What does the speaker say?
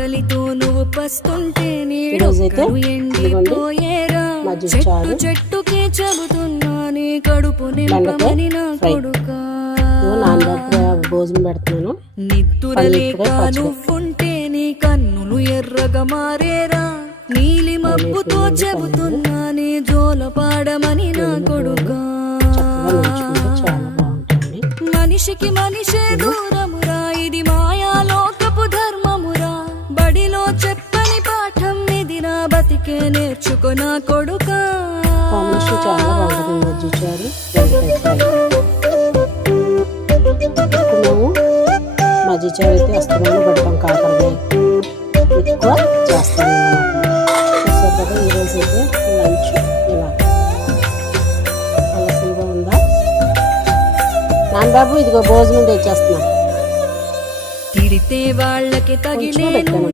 ఆకలితో నువ్వు పస్తుంటే నీడొక్కడు ఎండిపోయేరా చెట్టు చెట్టుకే చెబుతున్నా నీ కడుపు నింపమని నా కొడుకా భోజనం పెడుతున్నాను నిద్దురలేక నువ్వుంటే నీ కన్నులు ఎర్రగా మారేరా నీలి మబ్బుతో చెబుతున్నా నీ జోల పాడమని నా కొడుకా మనిషికి మనిషే దూరమురా ఇది మాయాలోకపు ధర్మమురా బడిలో చెప్పని పాఠం ఇది నా బతికే నేర్చుకో నా కొడుకా మజ్జిచారు అయితే అస్తమానం పెడతాం కాకరకాయ ఎక్కువ చేస్తాను కదా ఈరోజు అయితే లంచ్ ఇలా కలర్ఫుల్గా ఉందా నాన్నబాబు ఇదిగో భోజనం తెచ్చేస్తున్నా తిడితే వాళ్ళకి తగిలే